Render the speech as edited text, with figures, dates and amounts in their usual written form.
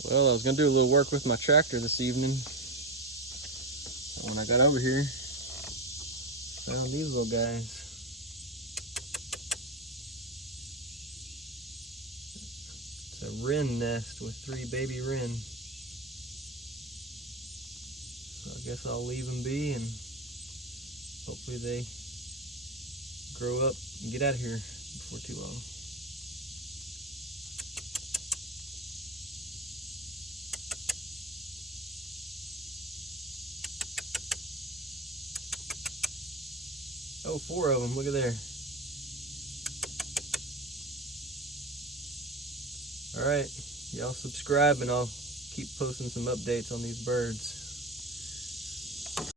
Well, I was gonna do a little work with my tractor this evening. When I got over here, found these little guys. It's a wren nest with 3 baby wren. So I guess I'll leave them be and hopefully they grow up and get out of here before too long. Oh, 4 of them, look at there. Alright, y'all subscribe and I'll keep posting some updates on these birds.